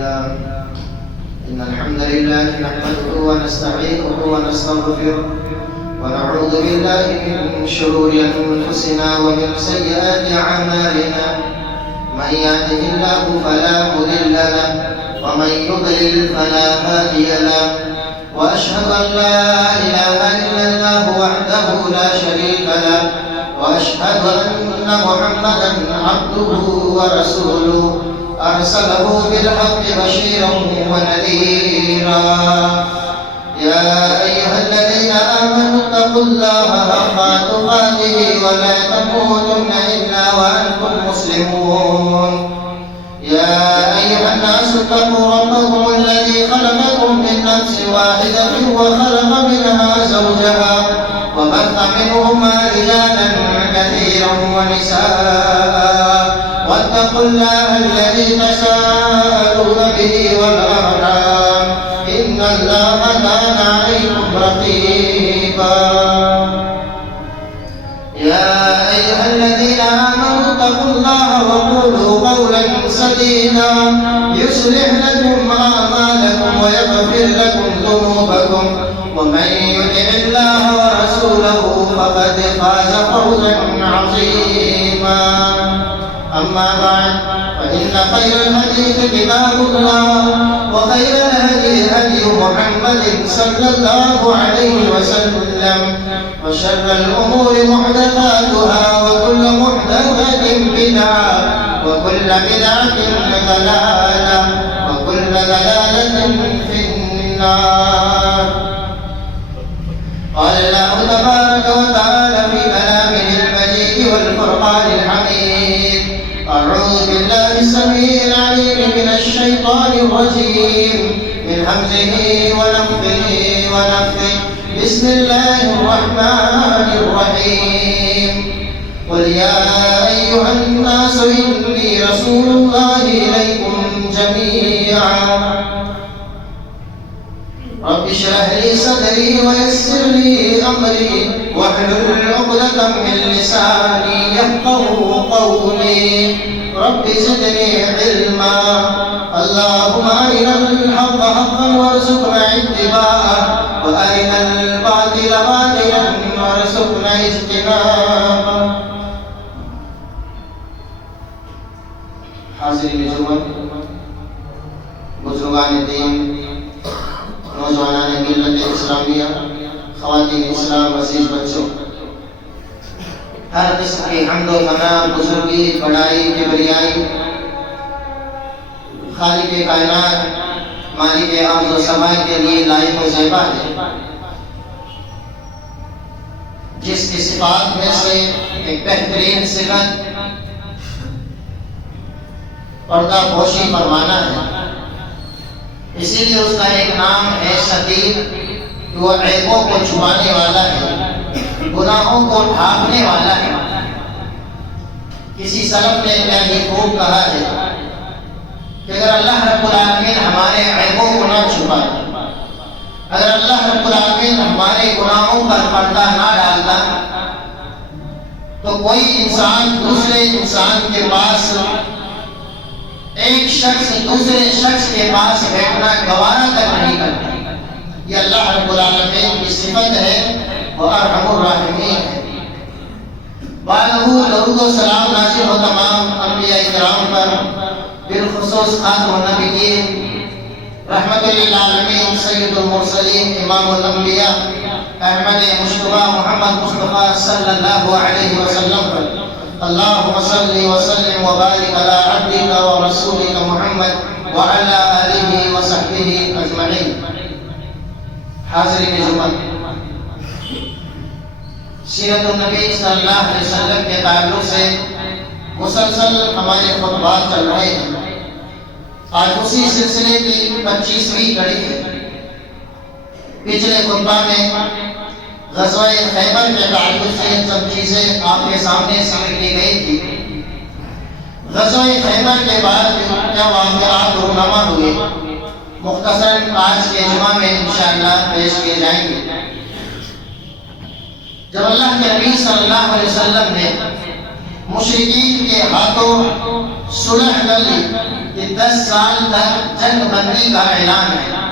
لله إن الحمد لله نحمده ونستعينه ونستغفره ونعوذ بالله من شرور أنفسنا ومن سيئات أعمالنا من يهده الله فلا مضل له ومن يضلل فلا هادي له وأشهد أن لا إله إلا الله وحده لا شريك له وأشهد أن محمدا عبده ورسوله أرسله بالحق بشيرا ونذيرا يا أيها الذين آمنوا اتقوا الله حق تقاته ولا تموتن إلا وأنتم مسلمون يا أيها الناس اتقوا ربكم الذي خلقكم من نفس واحدة وخلق منها زوجها وبث منهما رجالا كثيرا ونساء واتقوا الله الذي تساءلون به والأرحام إن الله كان عليكم رقيبا يا أيها الذين آمنوا اتقوا الله وقولوا قولا سديدا يصلح لكم أعمالكم ويغفر لكم ذنوبكم ومن يطع الله ورسوله فقد فاز فوزا عظيما أما بعد فإن خير الحديث كتاب الله وخير الهدي هدي محمد صلى الله عليه وسلم وشر الأمور محدثاتها وكل محدثة بدعة وكل بدعة ضلالة وكل ضلالة في النار. قال الله تبارك وتعالى في كلامه المجيد والفرقان الحميد: أعوذ بالله السميع العليم من الشيطان الرجيم من همزه ونفخه ونفثه بسم الله الرحمن الرحيم. قل يا أيها الناس إني رسول الله إليكم جميعا رب اشرح لي صدري ويسر لي أمري واحلل عقدة من لساني يفقهوا قولي رب زدني علما. اللهم أرنا الحق حقا وارزقنا اتباعه وأرنا الباطل باطلا وارزقنا اجتنابه. حاضرین جمعہ، بزرگان دین، نوجوانان ملت اسلامیہ، خواتین اسلام، عزیز بچوں، ہر قسم کی حمد و ثنا، بزرگی، بڑائی، کبریائی خالق کائنات مالک ارض و سماء کے لیے لائق و زیبا ہے، جس کی صفات میں سے ایک بہترین صفت پردہ پوشی فرمانا ہے. اسی لیے اس کا ایک نام ہے ستیر، وہ عیبوں کو چھپانے والا ہے، گناہوں کو ڈھانپنے والا ہے. کسی سلف نے کیا یہ خوب کہا ہے کہ اگر اللہ رب العالمین ہمارے عیبوں کو نہ چھپائے، اگر اللہ رب العالمین ہمارے گناہوں پر پردہ نہ ڈالتا، تو کوئی انسان دوسرے انسان کے پاس، ایک شخص دوسرے شخص کے پاس بیٹھنا گوارا تک نہیں کرتا. یہ اللہ رب العالمین کی صفت ہے، وہ ارحم الراحمین ہے. بعدہ درود و سلام نازل ہو تمام انبیاء کرام پر، بالخصوص خاتم النبیین، رحمت للعالمین، سید المرسلین، امام الانبیاء، احمد مشتبہ محمد مصطفیٰ صلی اللہ علیہ وسلم پر. اللهم صل وسلم وبارك على عبدك ورسولك محمد وعلى آله وصحبه أجمعين. حاضرین جمعہ، سیرت النبی صلی اللہ علیہ وسلم کے تعلق سے مسلسل ہمارے خطبات چل رہے ہیں. آج اسی سلسلے کی 25ویں کڑی ہے. پچھلے خطبہ میں غزوہ خیبر کے تعلق سے سب چیزیں آپ کے سامنے ذکر کی گئی تھی. غزوہ خیبر کے بعد کیا واقعات رونما ہوئے، مختصر آج کے جمعہ میں انشاءاللہ پیش کیے جائیں گے. جب اللہ کے نبی صلی اللہ علیہ وسلم نے مشرکین کے ہاتھوں صلح کر لی کہ 10 سال تک جنگ بندی کا اعلان ہے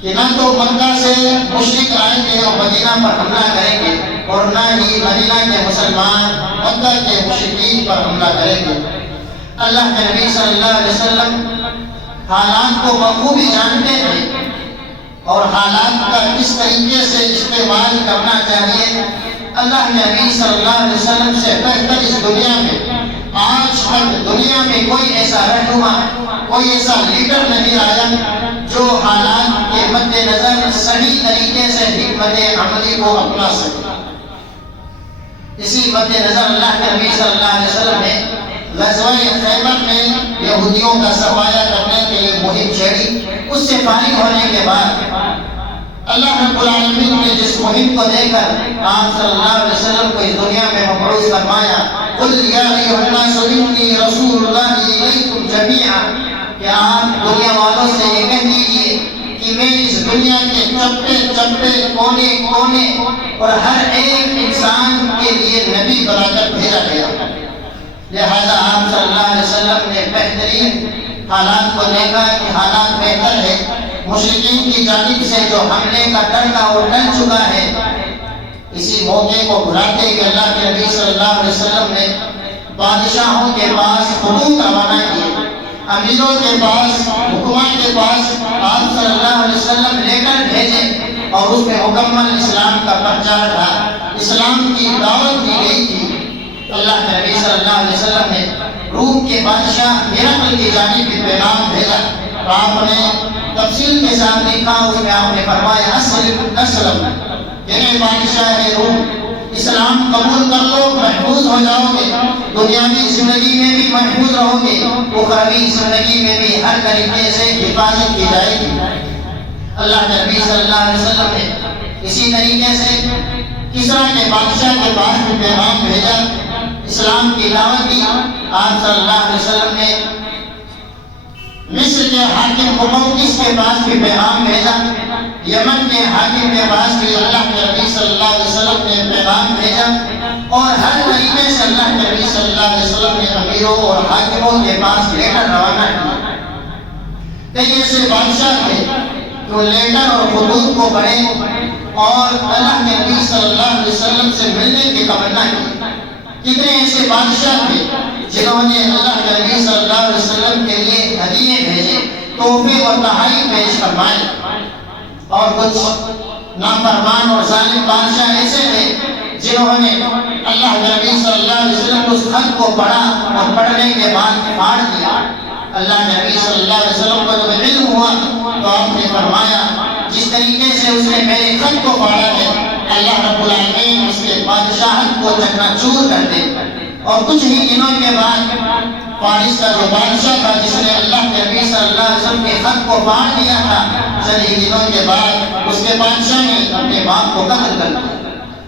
کہ نہ تو مکہ سے مشرک آئیں گے اور مدینہ پر حملہ کریں گے اور نہ ہی مدینہ کے مسلمان مکہ کے مشرکین پر حملہ کریں گے۔ اللہ کے نبی صلی اللہ علیہ وسلم حالات کو بخوبی جانتے تھے اور حالات کا کس طریقے سے استعمال کرنا چاہیے۔ اللہ کے نبی صلی اللہ علیہ وسلم سے بہتر اس دنیا میں آج تک دنیا میں کوئی ایسا رہنما، کوئی ایسا لیڈر نہیں آیا جو حالات کے مد نظر صحیح طریقے سے حکمت عملی کو اپنا سکے۔ اسی مد نظر اللہ کے نبی صلی اللہ علیہ وسلم نے غزوہ خیبر میں یہودیوں کا صفایا کرنے کے لیے مہم چھیڑی۔ اس سے فارغ ہونے کے بعد اللہ رب العالمین نے جس مہم کو دے کر آپ صلی اللہ علیہ وسلم کو اس دنیا میں مبعوث فرمایا، قل یا ایھا الناس انی رسول اللہ الیکم جمیعا، کہ آپ دنیا والوں سے یہ کہہ دیجئے کہ میں اس دنیا کے چپے چپے کونے کونے اور ہر ایک انسان کے لیے نبی بنا کر بھیجا گیا۔ لہذا آپ صلی اللہ علیہ وسلم نے بہترین حالات کو دیکھا کہ حالات بہتر ہے، مشرکین کی جانب سے جو حملے کا ڈنڈا وہ ڈل چکا ہے۔ اسی موقع کو بھلاتے ہوئے اللہ کے نبی صلی اللہ علیہ وسلم نے بادشاہوں کے پاس خطوط روانہ کیے، امیروں کے پاس، حکماں کے پاس آپ صلی اللہ علیہ وسلم لے کر بھیجے اور اس میں مکمل اسلام کا پرچار تھا، اسلام کی دعوت دی گئی تھی۔ اللہ کے نبی صلی اللہ علیہ وسلم نے روم کے بادشاہ ہرقل کی جانب بھی پیغام بھیجا، آپ نے تفصیل کے ساتھ لکھا، اس میں آپ نے فرمایا اسلم اسلم، یعنی بادشاہ روم اسلام قبول کر لو، محفوظ ہو جاؤ گے، دنیاوی زندگی میں بھی محفوظ رہو گے، اخروی زندگی میں بھی ہر طریقے سے حفاظت کی جائے گی۔ اللہ کے نبی صلی اللہ علیہ وسلم نے اسی طریقے سے کسرا کے بادشاہ کے پاس بھی پیغام بھیجا، اسلام کی دعوت دی۔ آپ صلی اللہ علیہ وسلم نے مصر کے حاکم مقوقس کے پاس بھی پیغام بھیجا، یمن کے حاکم کے پاس بھی اللہ کے نبی صلی اللہ علیہ وسلم نے پیغام بھیجا، اور ہر طریقے سے اللہ کے نبی صلی اللہ علیہ وسلم نے امیروں اور حاکموں کے پاس لیٹر روانہ کیا۔ کئی ایسے بادشاہ تھے جو لیٹر اور خطوط کو پڑھے اور اللہ کے نبی صلی اللہ علیہ وسلم سے ملنے کی تمنا کی۔ کتنے ایسے بادشاہ تھے جنہوں نے اللہ کے نبی صلی اللہ علیہ وسلم کے لیے ہدیے بھیجے، تحفے اور تحائف پیش فرمائے، اور کچھ نافرمان اور ظالم بادشاہ ایسے تھے جنہوں نے اللہ کے نبی صلی اللہ علیہ وسلم اس خط کو پڑھا اور پڑھنے کے بعد پھاڑ دیا۔ اللہ کے نبی صلی اللہ علیہ وسلم کو جب علم ہوا تو آپ نے فرمایا جس طریقے سے اس نے میرے خط کو پڑھا ہے اللہ رب العالمین اس کے بادشاہت کو چکنا-چور کر دے۔ اور کچھ ہی دنوں کے بعد فارس کا جو بادشاہ تھا جس نے اللہ کے نبی صلی اللہ علیہ وسلم کے خط کو پھاڑ دیا تھا، چند ہی دنوں کے بعد اس کے بادشاہ نے اپنے باپ کو قتل کر دیا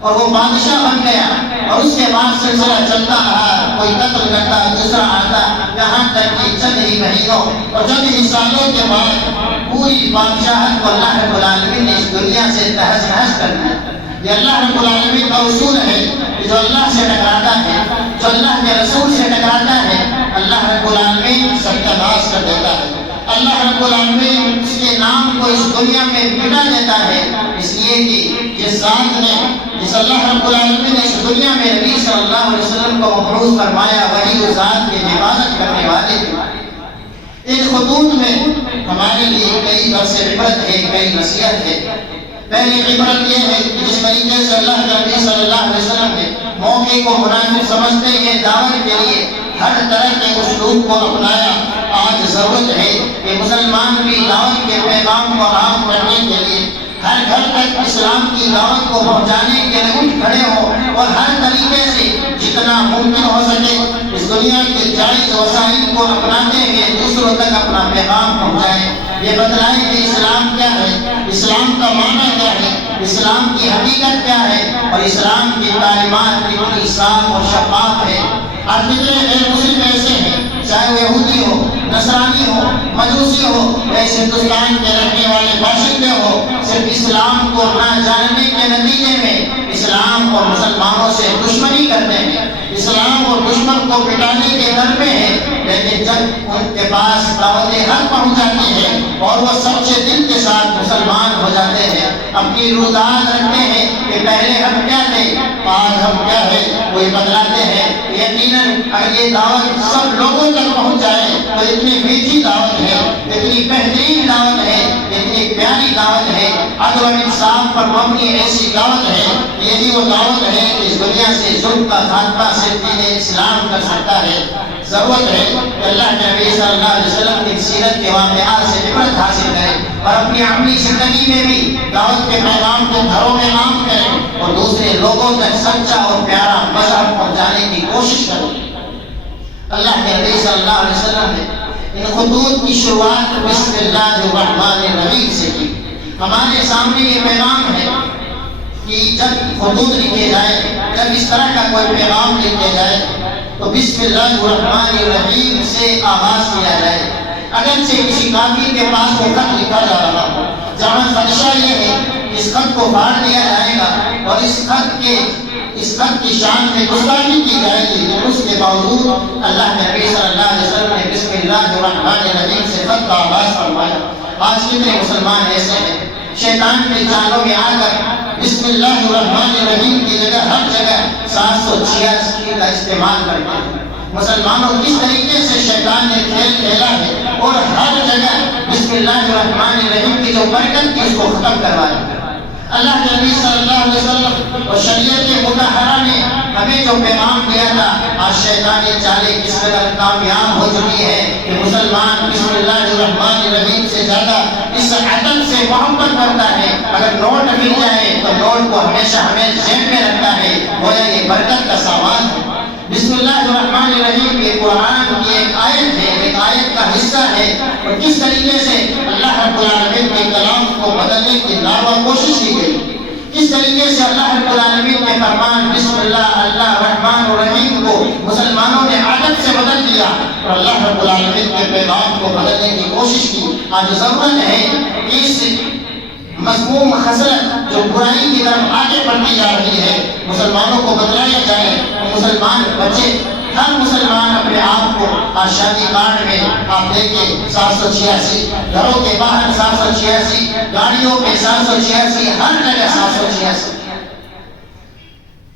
اور وہ بادشاہ بن گیا، اور اس کے بعد سلسلہ چلتا رہا، کوئی قتل کرتا دوسرا آتا، یہاں تک کہ چند ہی مہینوں اور چند ہی سالوں کے بعد پوری بادشاہت کو اللہ رب العالمین نے اس دنیا سے تہس نہس کر دیا۔ یہ اللہ رب العالمین کا اصول ہے کہ جو اللہ سے ٹکراتا ہے، جو اللہ کے رسول سے ٹکراتا ہے، اللہ رب العالمین سب کا ناش کر دیتا ہے۔ اللہ رب العالمین اس کے نام کو اس دنیا میں مٹا دیتا ہے، اس لیے کہ جس ذات نے، جس اللہ رب العالمین نے اس دنیا میں نبی صلی اللہ علیہ وسلم کو مبعوث فرمایا، وہی اس ذات کی حفاظت کرنے والے ہیں۔ اس خطوط میں ہمارے لیے کئی درس عبرت ہے، کئی نصیحت ہے۔ پہلی عبرت یہ ہے کہ جس طریقے سے اللہ کے نبی صلی اللہ علیہ وسلم نے موقع کو مناسب سمجھتے ہوئے دعوت کے لیے ہر طرح کے اسلوب کو اپنایا، آج ضرورت ہے کہ مسلمان بھی دعوت کے پیغام کو عام کرنے کے لیے ہر گھر تک اسلام کی دعوت کو پہنچانے کے لیے اٹھ کھڑے ہوں، اور ہر طریقے سے جتنا ممکن ہو سکے اس دنیا کے جائز وسائل کو اپناتے ہوئے دوسروں تک اپنا پیغام پہنچائیں۔ یہ بتلائیں کہ اسلام کیا ہے، اسلام کا معنی کیا ہے، اسلام کی حقیقت کیا ہے، اور اسلام کی تعلیمات کتنی صاف اور شفاف ہے۔ آج کتنے غیر مسلم ایسے ہیں، چاہے وہ یہودی ہو، نصرانی ہو، مجوسی ہو، یا اس ہندوستان کے رہنے والے باشندے ہو، صرف اسلام کو نہ جاننے کے نتیجے میں اسلام اور مسلمانوں سے دشمنی کرتے ہیں، اسلام اور دشمن کو مٹانے کے در میں ہے، لیکن جب ان کے پاس دعوت حق پہنچ جاتی ہے اور وہ سچے دل کے ساتھ مسلمان ہو جاتے ہیں، اپنی روزگار رکھتے ہیں کہ پہلے ہم کیا تھے آج ہم کیا ہے، وہ بتلاتے ہیں۔ یقیناً اگر یہ دعوت سب لوگوں تک پہنچ جائے تو اتنی میٹھی دعوت ہے، اتنی بہترین دعوت ہے، اتنی پیاری دعوت ہے، عدل و انصاف پر مبنی ایسی دعوت ہے، یہی وہ دعوت ہے کہ اس دنیا سے ظلم کا خاتمہ صرف دین اسلام کر سکتا ہے۔ ضرورت ہے کہ اللہ کے نبی صلی اللہ علیہ وسلم کی سیرت کے واقعات سے عبرت حاصل کریں اور اپنی عملی زندگی میں بھی دعوت کے پیغام کو گھروں میں عام کریں اور دوسرے لوگوں تک سچا اور پیارا مذہب پہنچانے کی کوشش کریں۔ اللہ کے نبی صلی اللہ علیہ وسلم نے ان خطوط کی شروعات بسم اللہ الرحمن الرحیم سے کی۔ ہمارے سامنے یہ پیغام ہے کہ جب خطوط لکھے جائے، جب اس طرح کا کوئی پیغام لکھے جائے تو بسم اللہ الرحمن الرحیم سے آغاز کیا جائے۔ اگرچہ کسی کافر کے پاس وہ خط لکھا جا رہا ہو، جہاں خدشہ یہ ہے کہ اس خط کو پھاڑ دیا جائے گا اور اس خط کی شان میں گستاخی کی جائے گی، لیکن اس کے باوجود اللہ کے نبی صلی اللہ علیہ وسلم نے بسم اللہ الرحمن الرحیم سے خط کا آغاز فرمایا۔ آج کتنے مسلمان ایسے ہیں شیطان کے جالوں میں آ کر بسم اللہ الرحمن الرحیم کی جگہ ہر جگہ 786 کا استعمال کرتے ہیں۔ مسلمانوں کس طریقے سے شیطان نے کھیل کھیلا ہے اور ہر جگہ بسم اللہ الرحمن الرحیم کی جو برکت تھی اس کو ختم کروایا۔ اللہ کے نبی صلی اللہ علیہ وسلم اور شریعت مطہرہ نے ہمیں جو پیغام دیا تھا، آج شیطانی چالیں کس قدر کامیاب ہو چکی ہے کہ مسلمان بسم اللہ الرحمن الرحیم سے زیادہ اس عدد سے محبت کرتا ہے۔ اگر نوٹ مل جائے تو نوٹ کو ہمیشہ ہمیں ذہن میں رکھتا ہے، گویا یہ برکت کا سامان ہے۔ بسم اللہ الرحمن الرحیم یہ قرآن کی ایک آیت ہے، ایک آیت کا حصہ ہے، اور کس طریقے سے اللہ رب العالمین کے کلام کو بدلنے کی لاوا کوشش کی گئی، کس طریقے سے اللہ رب العالمین کے فرمان بسم اللہ اللہ الرحمن الرحیم کو مسلمانوں نے عادت سے بدل دیا اور اللہ رب العالمین کے پیغام کو بدلنے کی کوشش کی۔ آج ضرورت ہے کہ اس مذموم خصلت جو برائی کی طرف آگے بڑھتی جا رہی ہے مسلمانوں کو بتلایا جائے۔ مسلمان بچے، ہر مسلمان اپنے آپ کو آج شادی کارڈ میں آپ دیکھیں 786، گھروں کے باہر 786، گاڑیوں پہ 786، ہر جگہ 786۔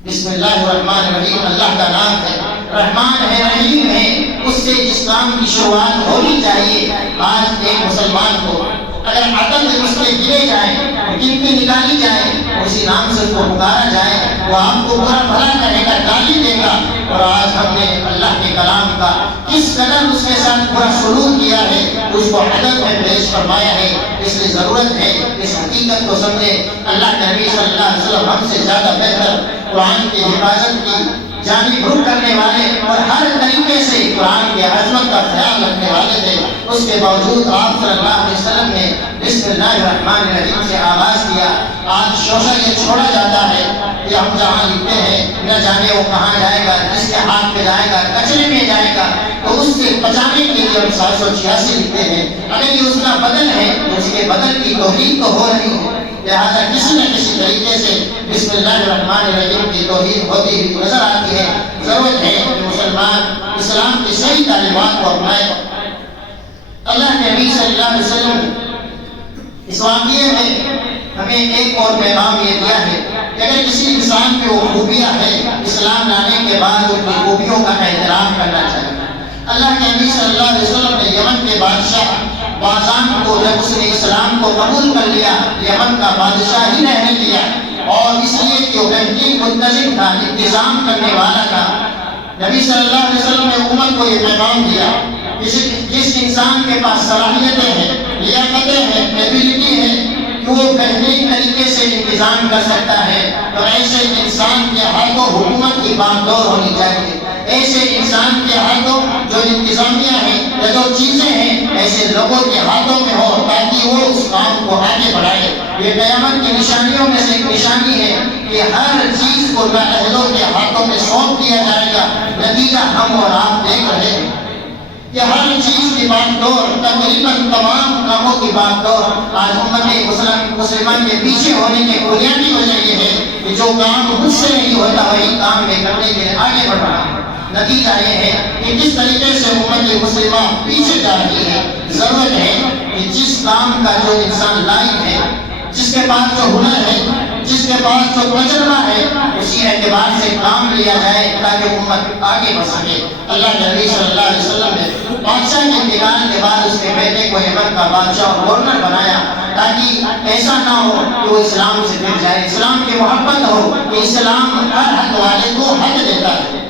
بسم اللہ الرحمن الرحیم اللہ کا نام ہے، رحمان ہے، رحیم ہے، اس سے جس کام کی شروعات ہونی چاہیے۔ آج ایک مسلمان کو اگر عدد اس کے گرے جائیں، گنتی نکالی جائے، اسی نام سے اس کو پکارا جائے، وہ آپ کو برا بھلا کرے گا، گالی دے گا۔ اور آج ہم نے اللہ کے کلام کا کس قدر اس کے ساتھ برا سلوک کیا ہے اس کو عدد میں پیش فرمایا ہے۔ اس لیے ضرورت ہے اس حقیقت کو سمجھے۔ اللہ کے نبی صلی اللہ علیہ وسلم ہم سے زیادہ بہتر قرآن کی حفاظت کی جانب رخ کرنے والے اور ہر طریقے سے قرآن کی عظمت کا خیال رکھنے والے تھے، اس کے باوجود آپ صلی اللہ علیہ وسلم نے بسم اللہ الرحمن الرحیم سے آغاز کیا۔ آج شوشہ یہ چھوڑا جاتا ہے کہ ہم جہاں لکھتے ہیں نہ جانے وہ کہاں جائے گا، جس کے ہاتھ پہ جائے گا کچرے میں جائے گا، تو اس سے بچانے کے لیے ہم 786 لکھتے ہیں۔ اگر یہ اس کا بدل ہے تو اس کے بدل کی توہین تو ہو رہی ہے، لہٰذا کسی نہ کسی طریقے سے بسم اللہ الرحمن الرحیم کی توہین ہوتی ہوئی نظر آتی ہے۔ ضرورت ہے کہ مسلمان اسلام کی صحیح تعلیمات کو اپنائے۔ اللہ کے نبی صلی اللہ علیہ وسلم اس واقعے میں ہمیں ایک اور پیغام یہ دیا ہے کہ اگر کسی انسان کی وہ خوبیاں ہیں، اسلام لانے کے بعد ان کی خوبیوں کا احترام کرنا چاہیے۔ اللہ کے نبی صلی اللہ علیہ وسلم نے یمن کے بادشاہ بازان کو جب اس نے اسلام کو قبول کر لیا، یمن کا بادشاہ ہی رہنے دیا، اور اس لیے کہ وہ بہترین منتظم تھا، انتظام کرنے والا تھا۔ نبی صلی اللہ علیہ وسلم نے امت کو یہ پیغام دیا، جس انسان کے پاس صلاحیتیں ہیں، لیاقتیں ہیں، ایبلٹی ہے کہ وہ بہترین طریقے سے انتظام کر سکتا ہے، تو ایسے انسان کے ہاتھوں حکومت کی بات دور ہونی چاہیے۔ ایسے انسان کے ہاتھوں جو انتظامیہ ہیں یا جو چیزیں ہیں ایسے لوگوں کے ہاتھوں میں ہو تاکہ وہ اس کام کو آگے بڑھائے۔ یہ قیامت کی نشانیوں میں سے ایک نشانی ہے کہ ہر چیز کو نااہلوں کے ہاتھوں میں سونپ دیا جائے گا۔ نتیجہ ہم اور آپ دیکھ رہے ہیں کہ ہر چیز کی کی بات ڈور، تقریباً تمام کاموں کی بات ڈور آج امت مسلمان کے پیچھے ہونے کی بنیادی وجہ یہ ہے کہ جو کام مجھ سے نہیں ہوتا وہی کام میں کرنے کے لیے آگے بڑھ رہا ہے۔ نتیجہ یہ ہے کہ جس طریقے سے امت مسلمہ پیچھے جا رہی ہے، ضرورت ہے کہ جس کام کا جو انسان لائق ہے، جس کے پاس جو ہنر ہے، جس کے پاس جو تجربہ ہے، اسی اعتبار سے کام لیا جائے تاکہ امت آگے بڑھ سکے۔ اللہ کے نبی صلی اللہ علیہ وسلم نے بادشاہ کے انتقال کے بعد اس کے بیٹے کو یمن کا بادشاہ اور گورنر بنایا تاکہ ایسا نہ ہو کہ وہ اسلام سے پھر جائے، اسلام کی محبت ہو کہ اسلام ہر حق والے کو حق دیتا ہے۔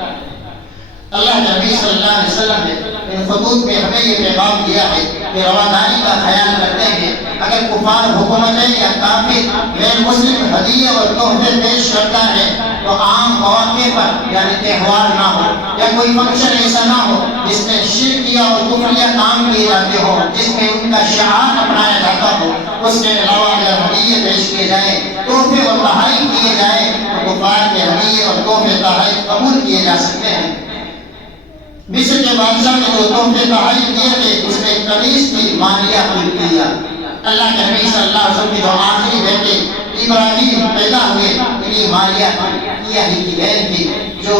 اللہ کے نبی صلی اللہ علیہ وسلم نے ان خطوط میں ہمیں یہ پیغام دیا ہے کہ رواداری کا خیال کرتے ہیں، اگر کفار حکومتیں یا کافر غیر مسلم ہدیے اور تحفے پیش کرتا ہے تو عام مواقع پر یعنی تہوار نہ ہو یا کوئی فنکشن ایسا نہ ہو جس میں شرکیہ اور کفریہ کام کیے جاتے ہو، جس میں ان کا شعار اپنایا جاتا ہو، اس کے علاوہ اگر ہدیے پیش کیے جائیں، تحفے اور تحائف کیے جائیں تو کفار کے ہدیے اور تحفے تحائف قبول کیے جا سکتے ہیں۔ مصر کے بادشاہ نے جو تحفے تحائف دیے تھے اس میں کنیز کی ماریہ قبطیہ، اللہ کے نبی صلی اللہ علیہ وسلم کے جو آخری بیٹے ابراہیم پیدا ہوئے، انہیں ماریہ قبطیہ ہی کی بہن تھی جو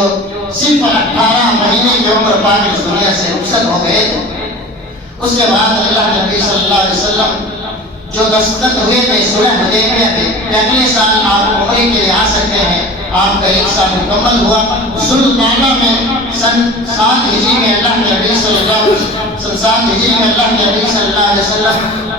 صرف 18 مہینے کی عمر پاک اس دنیا سے رخصت ہو گئے تھے۔ اس کے بعد اللہ کے نبی صلی اللہ علیہ وسلم جو دستخط ہوئے تھے صلح حدیبیہ پہ کہ اگلے سال آپ عمرے کے لیے آ سکتے ہیں، آپ کا 1 سال مکمل ہوا۔ ذوالقعدہ میں سن 7 ہجری میں اللہ کے نبی صلی اللہ علیہ وسلم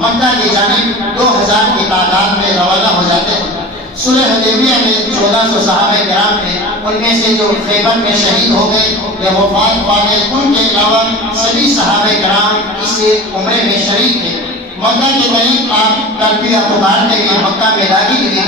مکہ کی جانب 2000 کی تعداد میں روانہ ہو جاتے ہیں۔ صلح حدیبیہ میں 1400 صحابہ کرام تھے، ان میں سے جو خیبر میں شہید ہو گئے یا وفات پا گئے، ان کے علاوہ سبھی صحابہ کرام اس عمرے میں شریک تھے۔ مکہ کے قریب آپ تلبیہ پکارتے ہوئے مکہ میں داخل ہوئے،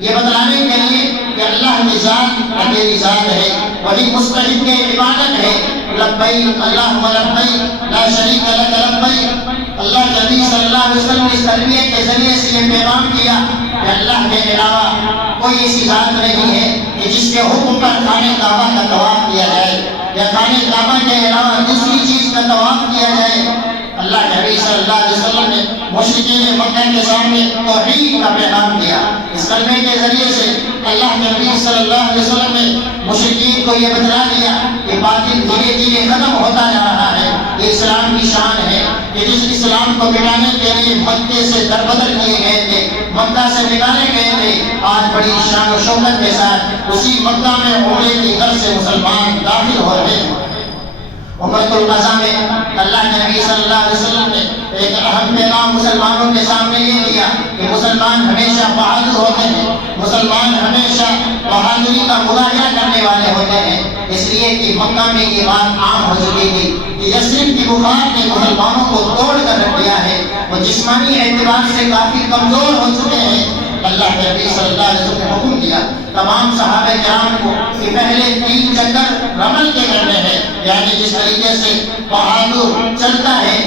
یہ بتلانے کے لیے کہ اللہ کی ذات اکیلی ذات ہے، وہی مستحق کے عبادت ہے۔ لبیک اللہم لبیک لا شریک لک لبیک۔ اللہ کے نبی صلی اللہ علیہ وسلم نے اس تلبیہ کے ذریعے سے یہ پیغام کیا کہ اللہ کے علاوہ کوئی ایسی ذات نہیں ہے کہ جس کے حکم پر خانہ کعبہ کا طواف کیا جائے یا خانہ کعبہ کے علاوہ دوسری چیز کا طواف کیا جائے۔ اللہ کے نبی صلی اللہ علیہ وسلم نے مشرکین مکہ کے سامنے توحید کا پیغام دیا۔ اس کلمے کے ذریعے سے اللہ کے نبی صلی اللہ علیہ وسلم نے مشرکین کو یہ بتلا دیا کہ باطل دھیرے دھیرے ختم ہوتا جا رہا ہے، یہ اسلام کی شان ہے کہ جس اسلام کو مٹانے کے لیے مکے سے دربدر کیے گئے تھے، مکہ سے نکالے گئے تھے، آج بڑی شان و شوکت کے ساتھ اسی مکہ میں عمرے کی غرض سے مسلمان داخل ہو رہے ہیں۔ عمرۃ القضا میں اللہ کے نبی صلی اللہ علیہ وسلم نے ایک اہم پیغام مسلمانوں کے سامنے یہ دیا کہ مسلمان ہمیشہ بہادر ہوتے ہیں، مسلمان ہمیشہ بہادری کا مظاہرہ کرنے والے ہوتے ہیں، اس لیے کہ مکہ میں یہ بات عام ہو چکی تھی کہ یثرب کی بخار نے مسلمانوں کو توڑ کر رکھ دیا ہے، وہ جسمانی اعتبار سے کافی کمزور ہو چکے ہیں۔ اللہ کے نبی صلی اللہ علیہ وسلم نے حکم دیا تمام صحابہ کرام کو کہ پہلے 3 چکر رمل کے کرنے ہیں، یعنی جس طریقے سے بہادر چلتا ہے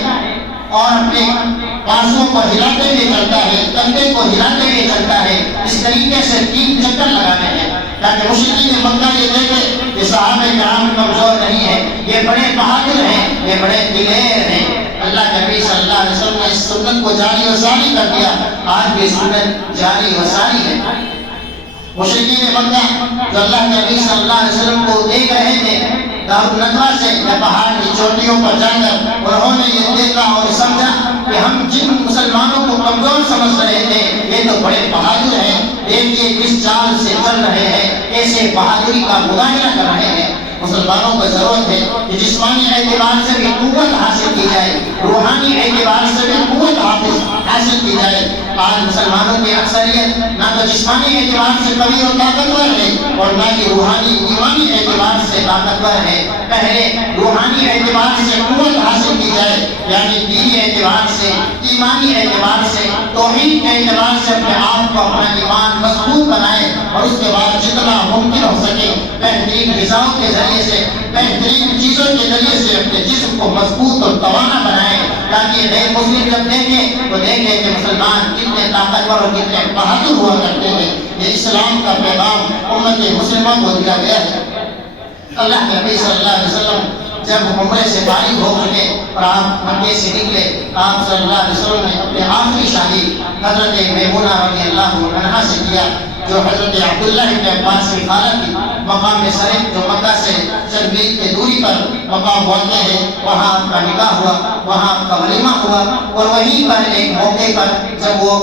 اور اپنے بازوؤں کو ہلاتے ہوئے چلتا ہے، کندھے کو ہلاتے ہوئے چلتا ہے، اس طریقے سے 3 چکر لگانے ہیں تاکہ مشرکین مکہ یہ دیکھے کہ صحابہ کرام کمزور نہیں ہیں، یہ بڑے بہادر ہیں، یہ بڑے دلیر ہیں۔ اللہ کے نبی صلی اللہ علیہ وسلم نے اس سنت کو جاری و ساری کر دیا، آج بھی سنت جاری و ساری ہے۔ مشرکین مکہ جو اللہ کے نبی صلی اللہ علیہ وسلم کو دیکھ رہے تھے دار الندوہ سے یا پہاڑ کی چوٹیوں پر جا کر، انہوں نے یہ دیکھا اور سمجھا کہ ہم جن مسلمانوں کو کمزور سمجھ رہے تھے یہ تو بڑے بہادر ہیں، دیکھیے کس چال سے چل رہے ہیں، کیسے بہادری کا مظاہرہ کر رہے ہیں۔ مسلمانوں کو ضرورت ہے کہ جسمانی اعتبار سے بھی قوت حاصل کی جائے، روحانی اعتبار سے بھی قوت حاصل کی جائے۔ آج مسلمانوں کی اکثریت نہ تو جسمانی اعتبار سے قوی اور طاقتور ہے اور نہ ہی روحانی ایمانی اعتبار سے طاقتور ہے۔ پہلے روحانی اعتبار سے قوت حاصل کی جائے، یعنی دینی اعتبار سے، ایمانی اعتبار سے، توحید کے اعتبار سے اپنے آپ کو اپنا ایمان مضبوط بنائے اور اس کے بعد جتنا ممکن ہو سکے بہترین غذاؤں کے ذریعے سے، بہترین چیزوں کے ذریعے سے اپنے جسم کو مضبوط اور توانا بنائے تاکہ غیر مسلم جب دیکھیں وہ دیکھیں کہ مسلمان کتنے طاقتور اور کتنے بہادر ہوا کرتے ہیں۔ یہ اسلام کا پیغام امت مسلمہ کو دیا گیا ہے۔ اللہ کے نبی صلی اللہ علیہ وسلم جب عمرے سے فارغ ہو چکے اور آپ مکے سے نکلے، آپ صلی اللہ علیہ وسلم نے اپنے آخری شادی حضرت میمونہ رضی اللہ عنہا سے کیا، جو حضرت عبداللہ بن عباس کی خالہ تھی۔ مقام شریف جو مکہ سے چند میل کی دوری پر مقام بولتے ہیں، وہاں آپ کا نکاح ہوا، وہاں آپ کا ولیمہ ہوا، اور وہیں پر ایک موقع پر جب وہ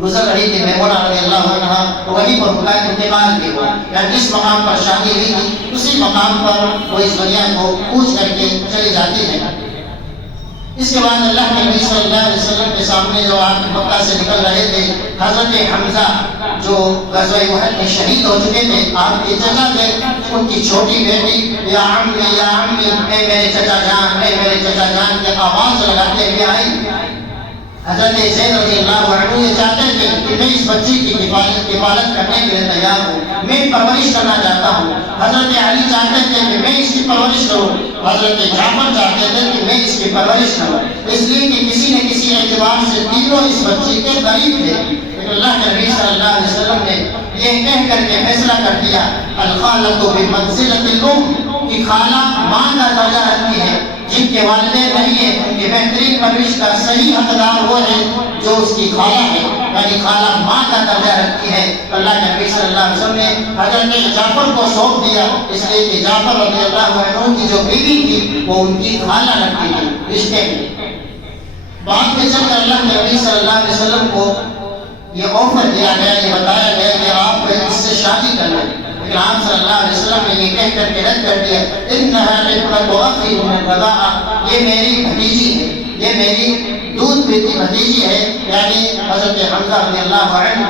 گزر رہی تھی میمونہ رضی اللہ عنہا، تو وہیں پر ان کا انتقال بھی ہوا، یعنی جس مقام پر شادی ہوئی تھی اسی مقام پر وہ اس دنیا کو کوچ کر کے چلی جاتی ہے۔ اس کے بعد اللہ کے نبی صلی اللہ علیہ وسلم کے سامنے جو آپ مکہ سے نکل رہے تھے، حضرت حمزہ جو غزوہ احد میں شہید ہو چکے تھے، آپ کے چچا تھے، ان کی چھوٹی بیٹی یا عمی اے میرے چچا جان، اے میرے چچا جان کی آواز لگاتے ہوئے آئی۔ حضرت زید رضی اللہ عنہ یہ چاہتے تھے کہ میں اس بچی کی کفالت کرنے کے لیے تیار ہوں، میں پرورش کرنا چاہتا ہوں۔ حضرت علی چاہتے تھے کہ میں اس کی پرورش کروں، حضرت جعفر چاہتے تھے کہ میں اس کی پرورش کروں، اس لیے کہ کسی نہ کسی اعتبار سے تینوں اس بچی کے قریب تھے۔ لیکن اللہ کے نبی صلی اللہ علیہ وسلم نے یہ کہہ کر کے فیصلہ کر دیا، الخالۃ بمنزلۃ الام، کہ خالہ ماں کا درجہ رکھتی ہے، جن کے والدین نہیں ہیں ان کی بہترین پرورش کا صحیح حقدار وہ ہے جو اس کی خالہ ہے، یعنی خالہ ماں کا درجہ رکھتی ہے۔ اللہ کے نبی صلی اللہ علیہ وسلم نے حضرت جعفر کو سونپ دیا، اس لیے کہ جعفر رضی اللہ عنہ کی جو بیوی تھی وہ ان کی خالہ لگتی تھی رشتے میں۔ بعد میں چل کر اللہ کے نبی صلی اللہ علیہ وسلم کو یہ آفر دیا گیا، یہ بتایا گیا کہ آپ اس سے شادی کر لیں، لیکن آپ صلی اللہ علیہ وسلم نے یہ کہہ کر کے رد کر دیا، انها ابنۃ اخی من الرضاعہ، یہ میری بھتیجی ہے، یہ میری دودھ پیتی بھتیجی ہے، یعنی حضرت حمزہ رضی اللہ عنہ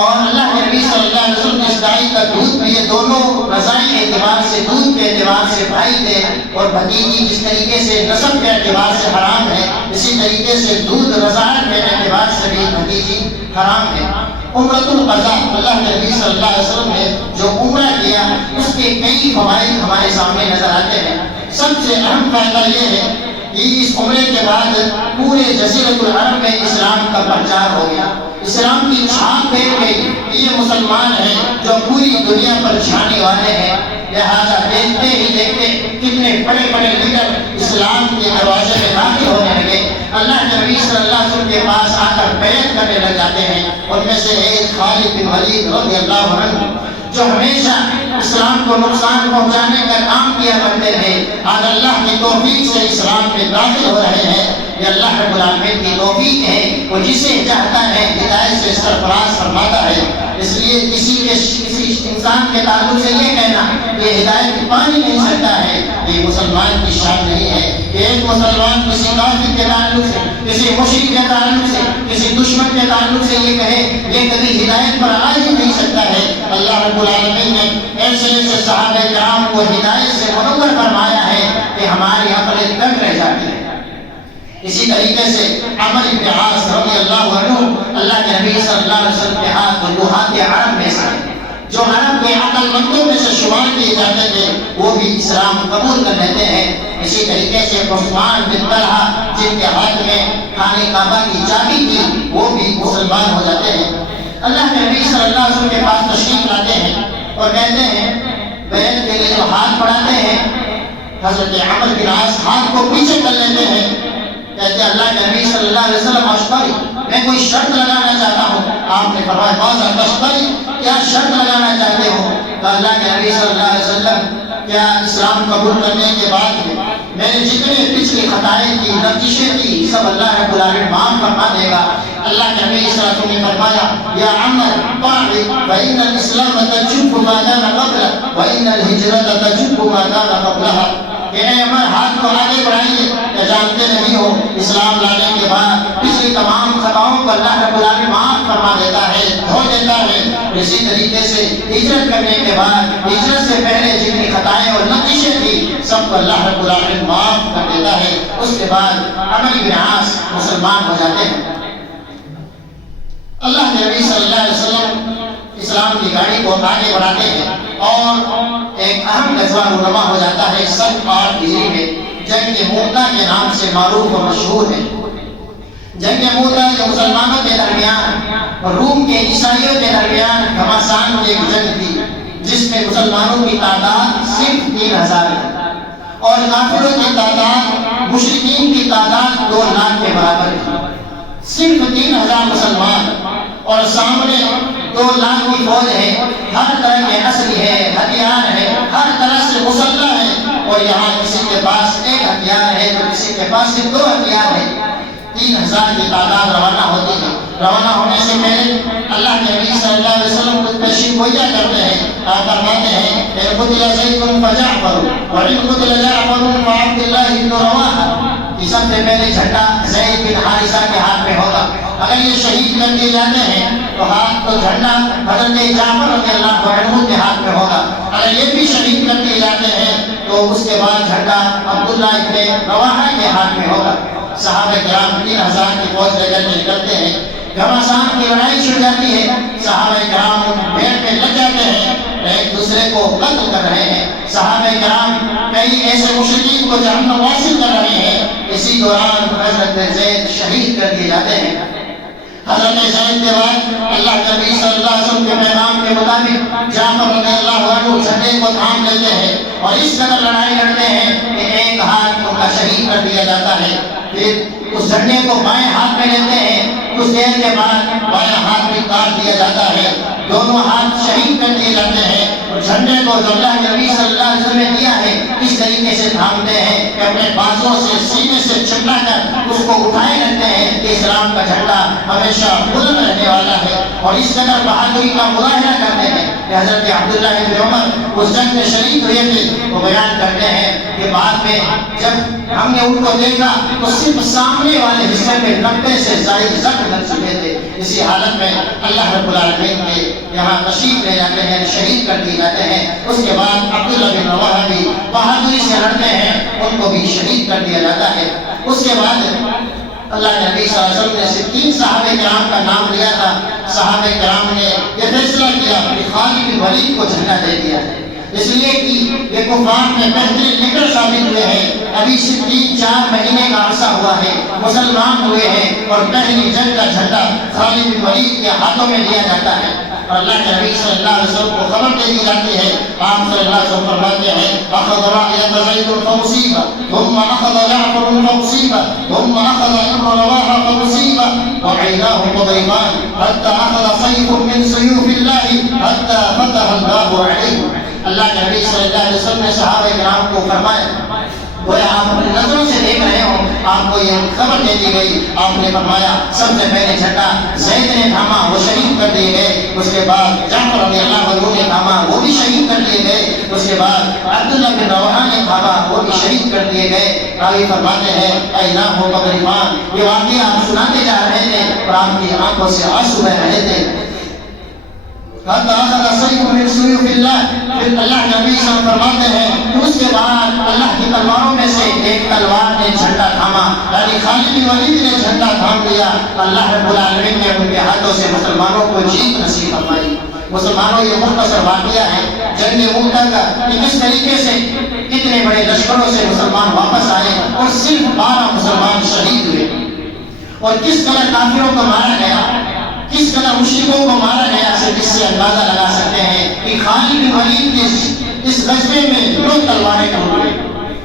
اور اللہ کے نبی صلی اللہ علیہ وسلم جس گائے کا دودھ پیے، دونوں رضاعی اعتبار سے، دودھ کے اعتبار سے بھائی تھے، اور بھتیجی جس طریقے سے نسب کے اعتبار سے حرام ہے، اسی طریقے سے دودھ رضاعت کے اعتبار سے بھی بھتیجی حرام ہے۔ عمرۃ القضاء، اللہ کے نبی صلی اللہ علیہ وسلم نے جو عمرہ کیا اس کے کئی فوائد ہمارے سامنے نظر آتے ہیں۔ سب سے اہم فائدہ یہ ہے کہ اس عمرے کے بعد پورے جزیرۃ العرب میں اسلام کا پرچار ہو گیا، اسلام کی چھاپ پھیل گئی، یہ مسلمان ہیں جو پوری دنیا پر چھانے والے ہیں۔ لہذا دیکھتے ہی دیکھتے کتنے بڑے بڑے لیڈر اسلام کے دروازے میں داخل ہونے لگے، اللہ کے نبی صلی اللہ علیہ وسلم کے پاس آ کر بیعت کرنے لگ جاتے ہیں۔ ان میں سے ایک خالد بن ولید رضی اللہ عنہ جو ہمیشہ اسلام کو نقصان پہنچانے کا کام کیا کرتے تھے، آج اللہ کی توفیق سے اسلام میں داخل ہو رہے ہیں۔ یہ اللہ رب العالمین کی توفیق ہے، وہ جسے چاہتا ہے ہدایت سے سرفراز فرماتا ہے۔ اس لیے کسی انسان کے تعلق سے یہ کہنا کہ ہدایت پا نہیں سکتا ہے، یہ مسلمان کی شان نہیں ہے۔ ایک مسلمان کسی کافر کے تعلق سے، کسی مشرک کے تعلق سے، کسی دشمن کے تعلق سے یہ کہے، یہ کبھی ہدایت پر آ ہی نہیں سکتا ہے۔ اللہ رب العالمین نے ایسے ایسے صحابہ کرام کو ہدایت سے منور فرمایا ہے کہ ہماری عقلیں دنگ رہ جاتی ہیں۔ اسی طریقے سے عمر بن عاص رضی اللہ عنہ اللہ کے نبی صلی اللہ علیہ وسلم کے ہاتھ وجوہات عرب میں سے، جو عرب کے عقل مندوں میں سے شمار کیے جاتے تھے، وہ بھی اسلام قبول کر لیتے ہیں۔ اسی طریقے سے عثمان بن طلحہ جن کے ہاتھ میں خانہ کعبہ کی چابی تھی، وہ بھی مسلمان ہو جاتے ہیں۔ اللہ کے نبی صلی اللہ علیہ وسلم کے پاس تشریف لاتے ہیں اور کہتے ہیں، بیعت کے لیے جو ہاتھ بڑھاتے ہیں، حضرت عمر بن عاص ہاتھ کو پیچھے کر لیتے ہیں، کہتے ہیں اللہ کے نبی صلی اللہ علیہ وسلم اشتری، میں کوئی شرط لگانا چاہتا ہوں۔ آپ نے فرمایا ماذا تشتری، کیا شرط لگانا چاہتے ہو؟ تو اللہ کے نبی صلی اللہ علیہ وسلم کیا اسلام قبول کرنے کے بعد میں نے جتنے پچھلی خطائیں کی، نقشیں کی، سب اللہ رب العالمین معاف فرما دے گا۔ اللہ کے نبی صلی اللہ علیہ وسلم نے فرمایا یا عمر باعد فإن الإسلام تجب ما كان قبله وإن الهجرة تجب ما كان قبلها۔ کہ اے عمر ہاتھ کو آگے بڑھائیے، کہ جانتے نہیں ہو اسلام لانے کے بعد پچھلی تمام خطاؤں کو اللہ رب العالمین معاف فرما دیتا ہے، دھو دیتا ہے۔ اسی طریقے سے ہجرت کرنے کے بعد ہجرت سے پہلے جتنی خطائیں اور نقشیں تھی سب کو اللہ رب العالمین معاف کر دیتا ہے۔ اس کے بعد عمر بن عاص مسلمان ہو جاتے ہیں۔ اللہ کے نبی صلی اللہ علیہ وسلم اسلام کی گاڑی کو آگے بڑھاتے ہیں اور ایک اہم غزوہ رونما ہو جاتا ہے 8 ہجری میں، جنگ موتا کے نام سے معروف و مشہور ہے۔ جنگ موتا جو مسلمانوں کے درمیان اور روم کے عیسائیوں کے درمیان گھمسان کی ایک جنگ تھی، جس میں مسلمانوں کی تعداد صرف 3000 ہے اور کافروں کی تعداد مشرکین کے برابر تھی. صرف 3,000 مسلمان اور سامنے 2 لاکھ کی فوج ہے، ہر طرح کے اسلحے ہے، ہتھیار ہے، ہر طرح سے مسلح ہے، اور یہاں کسی کے پاس ایک ہتھیار ہے تو کسی کے پاس صرف 2 ہتھیار ہے. 3,000 کی تعداد روانہ ہوتی ہے. روانہ ہونے سے پہلے اللہ کے نبی صلی اللہ علیہ وسلم کچھ پیشین گوئیاں کرتے ہیں. آپ فرماتے ہیں اِن قتل زید فجعفر وإن قتل جعفر فعبد الله بن رواحہ، کہ سب سے پہلے جھنڈا زید بن حارثہ کے ہاتھ میں ہوگا. اگر یہ شہید کر دیے جاتے ہیں تو ہاتھ تو جھنڈا حضرت جعفر رضی اللہ عنہ کے ہاتھ میں ہوگا. اگر یہ بھی شہید کر دیے جاتے ہیں تو اس کے بعد جھنڈا عبداللہ ابن رواحہ کے ہاتھ میں ہوگا. صحابہ کرام 3,000 کی فوج لے کر نکلتے ہیں. گھمسان کی لڑائی چھڑ جاتی ہے. صحابہ کرام بھیڑ میں لگ جاتے ہیں، ایک دوسرے کو قتل کر رہے ہیں. صحابہ کرام کئی ایسے مشرکین کو جہنم واصل کر رہے ہیں. اسی دوران حضرت زید شہید کر دیے جاتے ہیں. حضرت زید کے بعد اللہ کے نبی صلی اللہ علیہ وسلم کے پیغام کے مطابق جعفر رضی اللہ عنہ جھنڈے کو تھام لیتے ہیں اور اس قدر لڑائی لڑتے ہیں کہ ایک ہاتھ ان کا شہید کر دیا جاتا ہے. پھر اس جھنڈے کو بائیں ہاتھ میں لیتے ہیں. کچھ دیر کے بعد بائیں ہاتھ بھی کاٹ دیا جاتا ہے. دونوں ہاتھ شہید کر دیے جاتے ہیں. اور جھنڈے کو جو اللہ کے نبی صلی اللہ علیہ وسلم نے دیا ہے اس طریقے سے تھامتے ہیں کہ اپنے بازوں سے سینے سے چمٹا کر اس کو اٹھائے رکھتے ہیں کہ اسلام کا جھنڈا ہمیشہ بلند رہنے والا ہے. اور اس قدر بہادری کا مظاہرہ کرتے ہیں کہ حضرت عبداللہ ابن عمر اس جنگ میں شریک ہوئے تھے. وہ بیان کرتے ہیں کہ بعد میں جب ہم نے ان کو دیکھا تو صرف سامنے والے حصے میں 90 سے زائد زخم لگ چکے تھے. اسی حالت میں اللہ رب العالمین کے یہاں تشریف لے جاتے ہیں، شہید کر دیے جاتے ہیں. اس کے بعد عبداللہ بن رواحہ بھی بہادری سے لڑتے ہیں، ان کو بھی شہید کر دیا جاتا ہے. اس کے بعد اللہ کے نبی صلی اللہ علیہ وسلم نے صرف 3 صحابہ کرام کا نام لیا تھا. صحابہ کرام نے یہ فیصلہ کیا کہ خالد بن ولید کو جھنڈا دے دیا ہے، اس لیے کہ یہ کفار میں بہترین لیڈر ثابت ہوئے ہیں. ابھی صرف 3-4 مہینے کا عرصہ ہوا ہے، مسلمان ہوئے ہیں اور پہلی جنگ کا جھنڈا خالد بن ولید کے ہاتھوں میں دیا جاتا ہے. اور اللہ کے نبی صلی اللہ علیہ وسلم کو خبر دے دی جاتی ہے. آپ صلی اللہ علیہ وسلم فرماتے ہیں اخذ راية زيد فمصيبة ثم اخذ جعفر فمصيبة ثم اخذ ابن رواحة فمصيبة وعيناه تضيفان حتى اخذ سيف من سيوف الله حتى فتح الله عليه. اللہ کے نبی صلی اللہ علیہ وسلم نے صحابہ کرام کو فرمایا، گویا آپ اپنی نظروں سے دیکھ رہے ہو، آپ کو یہ خبر دے دی گئی. آپ نے فرمایا سب سے پہلے جھنڈا زید نے تھاما، وہ شہید کر دیے گئے. اس کے بعد جعفر رضی اللہ عنہ نے تھاما، وہ بھی شہید کر دیے گئے. اس کے بعد عبداللہ بن رواحہ نے تھاما، وہ بھی شہید کر دیے گئے. راوی فرماتے ہیں عیناہ تضرفان، یہ واقعہ آپ سناتے جا رہے تھے اور آپ کی آنکھوں سے آنسو بہ رہے تھے. حتی اخذ سیف من سیوف اللہ، پھر اللہ کے نبی صلی اللہ علیہ وسلم فرماتے ہیں کہ اس کے بعد اللہ کی تلواروں میں سے ایک تلوار نے جھنڈا تھاما، یعنی خالد بن ولید نے جھنڈا تھام لیا. اللہ رب العالمین نے ان کے ہاتھوں سے مسلمانوں کو جیت نصیب فرمائی. مسلمانوں یہ مختصر واقعہ ہے جنگ موتا کا کہ کس طریقے سے کتنے بڑے لشکروں سے مسلمان واپس آئے اور صرف 12 مسلمان شہید ہوئے، اور کس طرح کافروں کو مارا گیا، کس قدر مشرکوں کو مارا گیا. صرف اس سے اندازہ لگا سکتے ہیں کہ خالد بن ولید کے اس غزوے میں 9 تلواریں ٹوٹ گئی،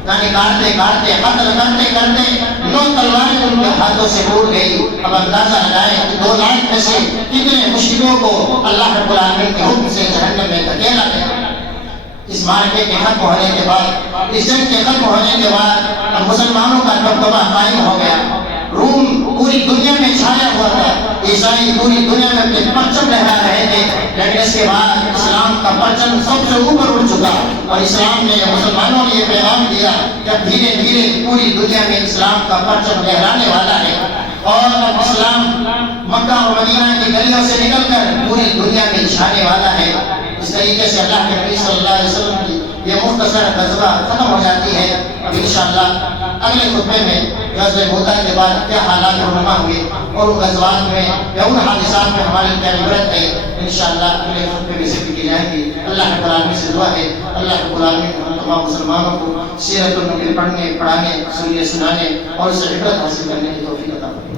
یعنی کاٹتے کاٹتے قتل کرتے کرتے 9 تلواریں ان کے ہاتھوں سے ٹوٹ گئی. اب اندازہ لگائیں کہ 2 لاکھ میں سے کتنے مشرکوں کو اللہ رب العالمین کے حکم سے جہنم میں دھکیلا گیا. اس مارکے کے ختم ہونے کے بعد، اس جنگ کے ختم ہونے کے بعد اب مسلمانوں کا دبدبہ قائم ہو گیا. روم پوری دنیا میں چھایا ہوا تھا، عیسائی پوری دنیا میں اپنے پرچم لہرا رہے تھے. لیکن اس کے بعد اسلام کا پرچم سب سے اوپر اٹھ چکا اور اسلام نے، مسلمانوں نے یہ پیغام دیا کہ اب دھیرے دھیرے پوری دنیا میں اسلام کا پرچم لہرانے والا ہے. اور اب اسلام مکہ اور مدینہ کی گلیوں سے نکل کر پوری دنیا میں چھانے والا ہے. اس طریقے سے اللہ کے نبی صلی اللہ علیہ وسلم کی یہ مختصر غزوہ ختم ہو جاتی ہے. اب انشاءاللہ اگلے خطبے میں غزوہ موتا کے بعد کیا حالات رونما ہوئے اور ان غزوات میں یا ان حادثات میں ہمارے کیا عبرت ہے، انشاءاللہ اگلے خطبے میں ذکر کی جائے گی. اللہ رب العالمین سے دعا ہے اللہ رب العالمین ہم تمام مسلمانوں کو سیرت النبی پڑھنے، پڑھانے، سننے، سنانے اور اس سے عبرت حاصل کرنے کی توفیق عطا فرمائے.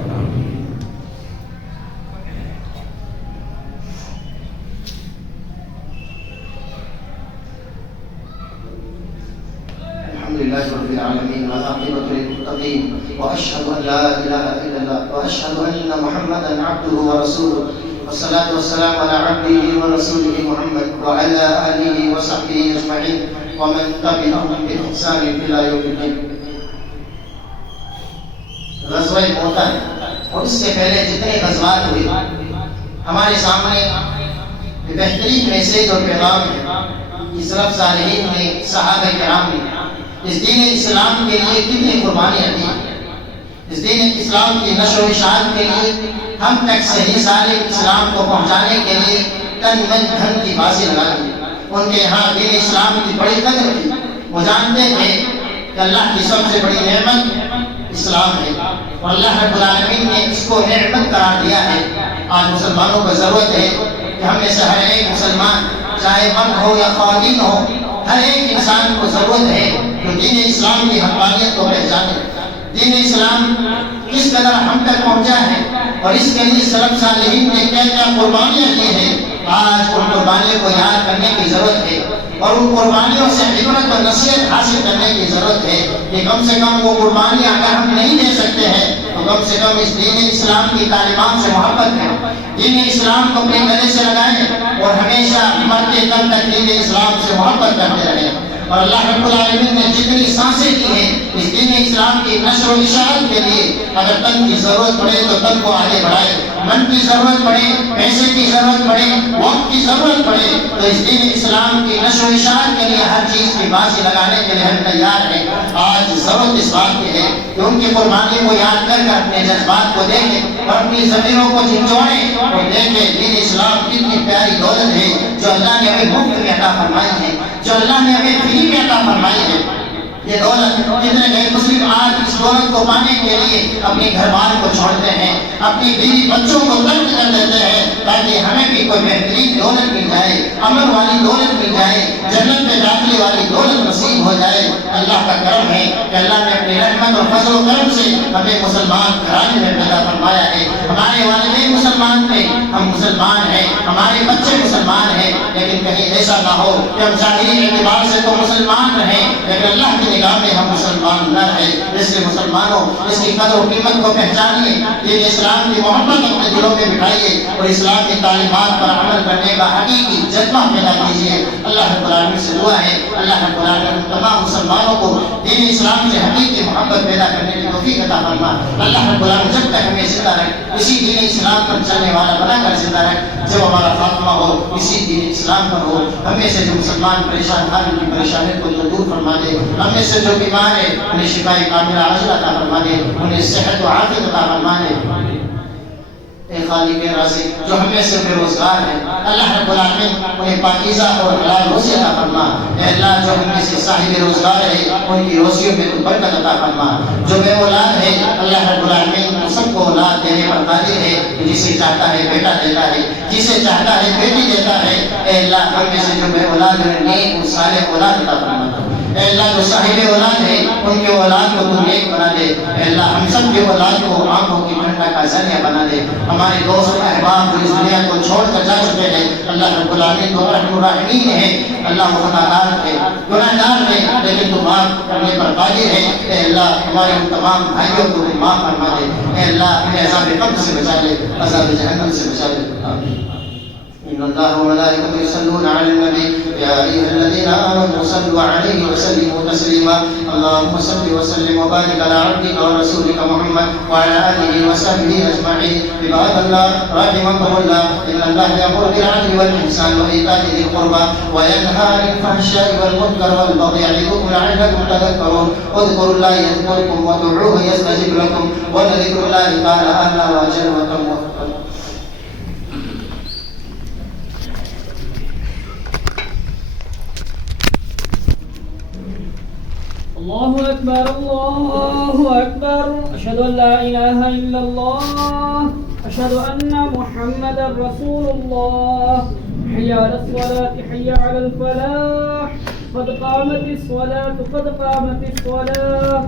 الحمد لله رب العالمين والعاقبة للمتقين القديم وأشهد أن لا إله إلا الله وأشهد أن محمدا عبده ورسوله والصلاة والسلام على عبده ورسوله محمد وعلى آله وصحبه أجمعين ومن تبعهم بإحسان إلى يوم الدين. غزوہ موتا اور اس سے پہلے جتنے غزوات ہوئے ہمارے سامنے بہترین میسیج اور پیغام ہے. سلف صالحین نے صحابہ کرام نے اس دین اسلام کے لیے کتنی قربانیاں دی. اس دین اسلام کی نشر و اشاعت کے لیے ہم تک صحیح سالم اسلام کو پہنچانے کے لیے تن من دھن کی بازی لگا دی. ان کے یہاں دین اسلام کی بڑی قدر تھی. وہ جانتے تھے کہ اللہ کی سب سے بڑی نعمت اسلام ہے اور اللہ رب العالمین نے اس کو نعمت قرار دیا ہے. آج مسلمانوں کو ضرورت ہے کہ ہم میں سے ہر ایک مسلمان چاہے مرد ہو یا خواتین ہو ہر ایک انسان کو ضرورت ہے کہ دین اسلام کی حقانیت کو پہچانے. دین اسلام کس قدر ہم تک پہنچا ہے اور اس کے لیے سلف صالحین نے کیا کیا قربانیاں دی ہیں. آج ان قربانیوں کو یاد کرنے کی ضرورت ہے اور ان قربانیوں سے عبرت اور نصیحت حاصل کرنے کی ضرورت ہے کہ کم سے کم وہ قربانیاں اگر ہم نہیں دے سکتے ہیں تو کم سے کم اس دین اسلام کی تعلیمات سے محبت کریں. دین اسلام کو اپنے گلے سے لگائیں اور ہمیشہ مرتے دم تک دین اسلام سے محبت کرتے رہیں. اور اللہ رب العالمین نے جتنی سانسیں کی ہیں اس دین اسلام کی نشر و اشاعت کے لیے اگر تن کی ضرورت پڑے تو تن کو آگے بڑھائے, من کی ضرورت پڑے, پیسے کی ضرورت پڑے, وقت کی ضرورت پڑے تو اس دین اسلام کی نشر و اشاعت کے لیے ہر چیز کی بازی لگانے کے لیے ہم تیار ہیں. آج ضرورت اس بات کی ہے کہ ان کی قربانی کو یاد کر اپنے جذبات کو دیکھیں اور اپنی ضمیروں کو جھنجھوڑیں اور دیکھیں دین اسلام کتنی پیاری دولت ہے جو اللہ نے ہمیں مفت میں عطا فرمائی ہے, جو اللہ نے ہمیں فری میں عطا فرمائی ہے. یہ دولت کتنے غیر مسلم آج اس دولت کو پانے کے لیے اپنے گھر بار کو چھوڑتے ہیں, اپنی بیوی بچوں کو ترک کر دیتے ہیں تاکہ ہمیں بھی کوئی بہترین دولت مل جائے, امن والی دولت مل جائے, جنت میں داخلے والی دولت نصیب ہو جائے. اللہ کا کرم ہے کہ اللہ نے اپنی رحمت اور فضل و کرم سے ہمیں مسلمان گھرانے میں پیدا فرمایا ہے. ہمارے والدین مسلمان تھے, ہم مسلمان ہیں, ہمارے بچے مسلمان ہیں, لیکن کہیں ایسا نہ ہو کہ ہم ظاہری اعتبار سے تو مسلمان رہیں لیکن اللہ کی نگاہ میں ہم مسلمان نہ رہے. اس لیے مسلمانوں اس کی قدر و قیمت کو پہچانیے, دین اسلام کی محبت اپنے دلوں میں بٹھائیے اور اسلام کی تعلیمات پر عمل کرنے کا حقیقی جذبہ پیدا کیجیے. اللہ رب العالمین سے دعا ہے اللہ رب العالمین تمام مسلمانوں کو دین اسلام سے حقیقی محبت پیدا کرنے کی توفیق عطا فرما. اللہ رب العالمین جب تک ہمیں زندہ رکھ اسی دین اسلام پر چلنے والا بنا کر زندہ رکھ, جب ہمارا خاتمہ ہو اسی دین اسلام پر ہو. ہمیں سے جو مسلمان پریشان حال کی پریشانی کو دور فرما دے, ہمیں سے جو بیمار ہے انہیں شفاء کاملہ عاجلہ عطا فرما دے, انہیں صحت و عافیت عطا فرما دے. اے خالق رازق جو ہمیں سے بے روزگار ہے اللہ رب العالمین انہیں پاکیزہ اور حلال روزی عطا فرما. اے اللہ جو ہمیں سے صاحب روزگار ہے ان کی روزیوں میں تو برکت عطا فرما. جو بے اولاد ہے اللہ رب العالمین سب کو اولاد دینے پر قادر ہے, جسے چاہتا ہے بیٹا دیتا ہے, جسے چاہتا ہے بیٹی دیتا ہے. اے اللہ ہم میں سے جو بے اولاد ہیں نیک اور صالح اولاد عطا فرما. اے اللہ جو صاحب اولاد ہے ان کے اولاد کو تو نیک بنا دے. اے اللہ ہم سب کے اولاد کو آنکھوں کی ٹھنڈا کا ذریعہ بنا دے. ہمارے دوست احباب جو اس دنیا کو چھوڑ کر جا چکے ہیں اللہ رب العالمین تو رحم الرحمین ہے. اللہ وہ خطاکار تھے, گناہگار تھے, لیکن تو معاف کرنے پر قادر ہے. اے اللہ ہمارے ان تمام بھائیوں کو معاف فرما دے. اے اللہ ہمیں عذاب قبر سے بچا لے, عذاب جہنم سے بچا لے. آمین. إن الله وملائكته يصلون على النبي يا أيها الذين آمنوا صلوا عليه وسلموا تسليما. اللهم صل وسلم وبارك على عبدك ورسولك محمد وعلى آله وصحبه أجمعين. عباد الله رحمكم الله إن الله يأمر بالعدل والإحسان وإيتاء ذي القربى وينهى عن الفحشاء والمنكر والبغي يعظكم لعلكم تذكرون. اذكروا الله يذكركم وادعوه يستجب لكم ولذكر الله تعالى أعلى وأجل وأتم. الله أكبر الله أكبر أشهد أن لا إله إلا الله أشهد أن محمدا رسول الله. حي على الصلاة حي على الفلاح قد قامت الصلاة قد قامت الصلاة.